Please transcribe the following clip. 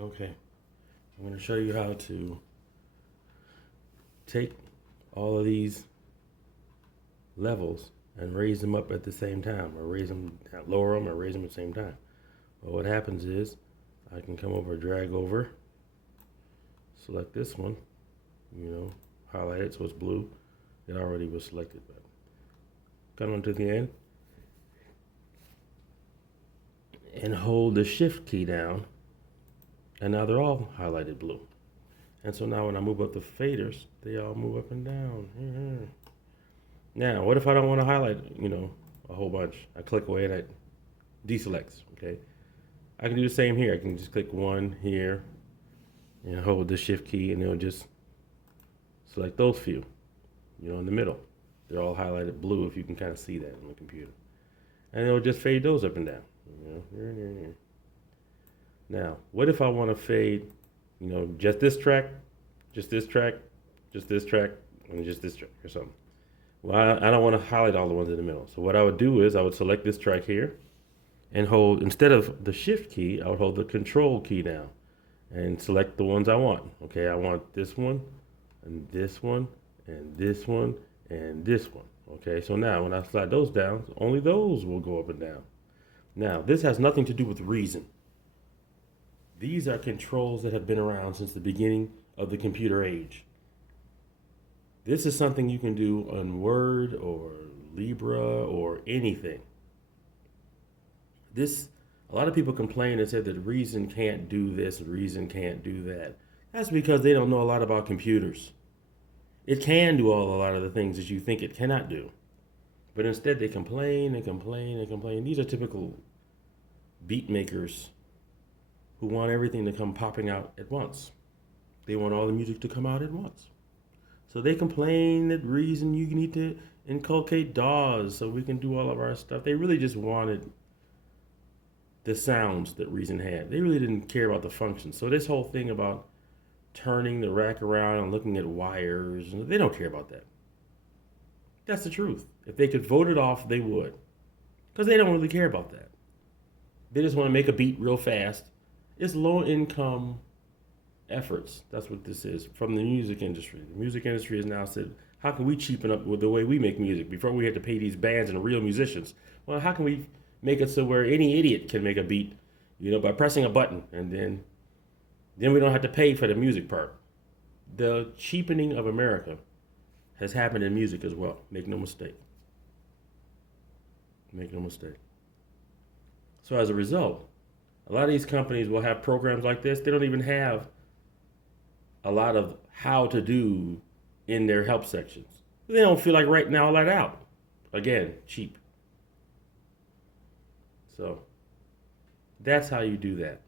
Okay, I'm going to show you how to take all of these levels and raise them up at the same time, or raise them, lower them, or raise them at the same time. Well, what happens is I can come over, drag over, select this one, highlight it so it's blue. It already was selected, but come on to the end and hold the shift key down, and now they're all highlighted blue. And so now when I move up the faders, they all move up and down. Mm-hmm. Now, what if I don't want to highlight, a whole bunch? I click away and I deselect, okay? I can do the same here. I can just click one here and hold the shift key, and it'll just select those few, in the middle. They're all highlighted blue if you can kind of see that on the computer. And it'll just fade those up and down, here. Now, what if I want to fade, just this track, just this track, just this track, and just this track or something? Well, I don't want to highlight all the ones in the middle. So what I would do is I would select this track here and hold, instead of the shift key, I would hold the control key down and select the ones I want. Okay, I want this one, and this one, and this one, and this one. Okay, so now when I slide those down, only those will go up and down. Now, this has nothing to do with reason. These are controls that have been around since the beginning of the computer age. This is something you can do on Word or Libre or anything. A lot of people complain and said that Reason can't do this, Reason can't do that. That's because they don't know a lot about computers. It can do a lot of the things that you think it cannot do. But instead they complain and complain and complain. These are typical beat makers who want everything to come popping out at once. They want all the music to come out at once. So they complain that Reason, you need to inculcate DAWs so we can do all of our stuff. They really just wanted the sounds that Reason had. They really didn't care about the functions. So this whole thing about turning the rack around and looking at wires, they don't care about that. That's the truth. If they could vote it off, they would. Because they don't really care about that. They just want to make a beat real fast. It's low income efforts. That's what this is from the music industry. The music industry has now said, how can we cheapen up with the way we make music? Before we had to pay these bands and real musicians. Well, how can we make it so where any idiot can make a beat, by pressing a button, and then we don't have to pay for the music part. The cheapening of America has happened in music as well. Make no mistake. Make no mistake. So as a result, a lot of these companies will have programs like this. They don't even have a lot of how to do in their help sections. They don't feel like writing all that out. Again, cheap. So that's how you do that.